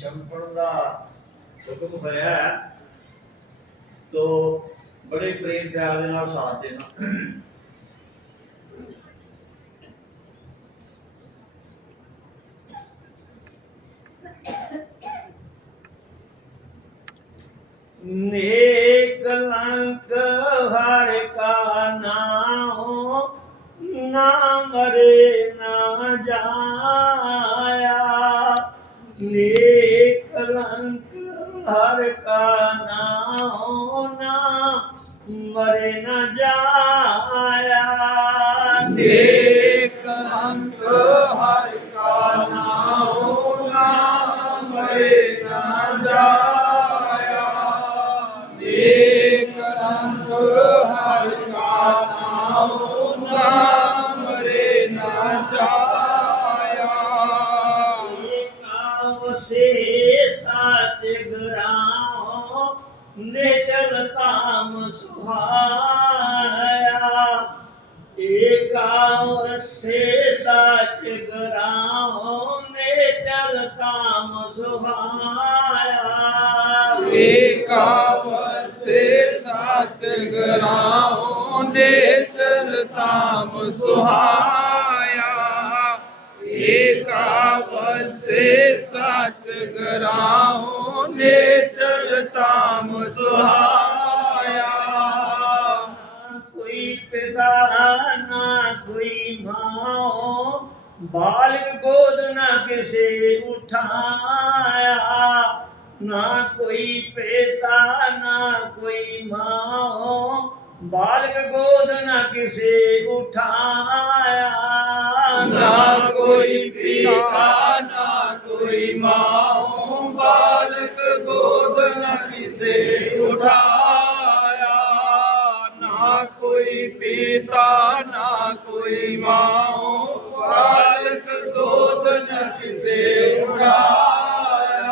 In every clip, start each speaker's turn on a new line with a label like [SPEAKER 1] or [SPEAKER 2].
[SPEAKER 1] چمپڑا تو بڑے پریم پیا ਨਾ ਹੋ ਨਾ ਮਰੇ ਨਾ ਜਾਇਆ। ਲੇਕਲੰਕ ਹਰ ਕਾ ਨਾ ਹੋ ਨਾ ਮਰੇ ਨਾ ਜਾਇਆ।
[SPEAKER 2] ਲੇਕਲੰਕ ਹਰ
[SPEAKER 1] نیچر کام سہایا ایک سے سچ گراؤں نیچر کام سہایا
[SPEAKER 2] ایک سے سچ گراؤں نیچر کام سہایا ایک سے سچ گراؤں لے چلتا مسہایا۔
[SPEAKER 1] کوئی پدا نہ کوئی ماں۔ بالغ گود نہ کسے اٹھایا۔ نہ کوئی پیتا نہ کوئی ماں۔ بالغ گود نہ کسے اٹھایا۔
[SPEAKER 2] نہ کوئی پیتا نہ کوئی ماں۔ ਕੀਤਾ ਨਾ ਕੋਈ ਮਾਉ ਪਾਲਕ ਗੋਦ ਨ ਕਿਸੇ ਉਡਾਇਆ।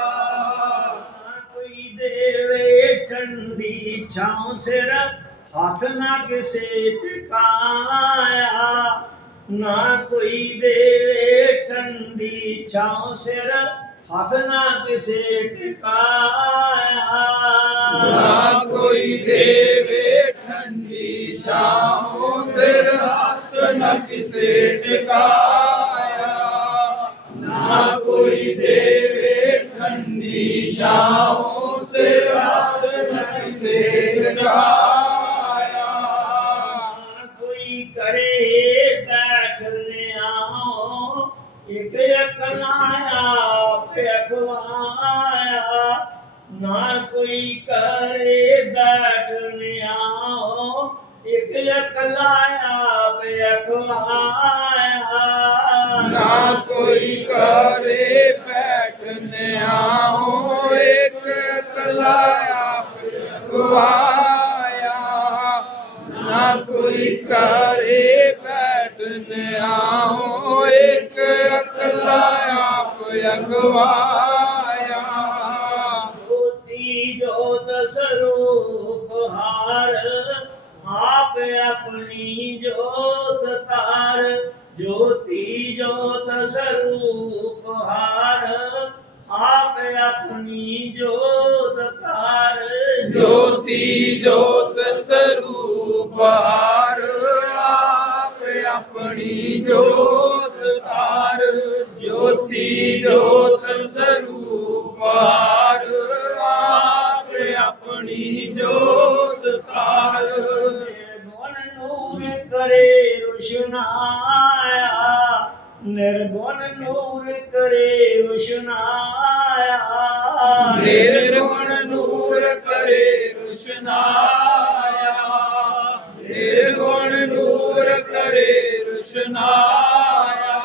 [SPEAKER 1] ਨਾ ਕੋਈ ਦੇਵੇ ਠੰਡੀ ਛਾਂ ਸਿਰ ਹੱਥ ਨਾ ਕਿਸੇ ਟਿਕਾਇਆ। ਨਾ ਕੋਈ ਦੇਵੇ ਠੰਡੀ ਛਾਂ ਸਿਰ ਹੱਥ ਨਾ ਕਿਸੇ ਟਿਕਾਇਆ।
[SPEAKER 2] ਨਾ ਕੋਈ ਦੇਵੇ ਠੰਡੀ ਛਾਂ نہ کسے ٹکایا نہ کوئی دیوے ٹھنڈی شاہوں سے رات نہ کسے ٹکایا
[SPEAKER 1] نہ کوئی کرے بیٹھنے آؤں ایک رکھنایا پہ نہ کوئی کرے بیٹھنے آؤں ایک رکھنایا آیا
[SPEAKER 2] نہ کوئی کرے بیٹھنے آؤ ایک کلایا گوایا۔ نہ کوئی کرے بیٹھنے آؤ ایک کلایا
[SPEAKER 1] اپنی جوت تار جوتی جوت سرو پہار آپ اپنی جوتار
[SPEAKER 2] جوتی جوت سرو پہار آپ اپنی جوتار جوتی جوت سرو پار
[SPEAKER 1] ਉਸ਼ਨਾਇਆ ਨਿਰਗੁਣ ਨੂਰ ਕਰੇ ਉਸ਼ਨਾਇਆ
[SPEAKER 2] ਨਿਰਗੁਣ ਨੂਰ ਕਰੇ ਉਸ਼ਨਾਇਆ ਨਿਰਗੁਣ ਨੂਰ ਕਰੇ ਉਸ਼ਨਾਇਆ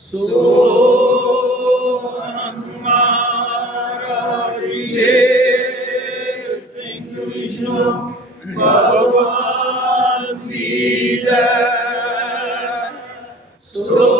[SPEAKER 1] ਸੋ
[SPEAKER 2] ਕੀ ਜੈ ਸੋ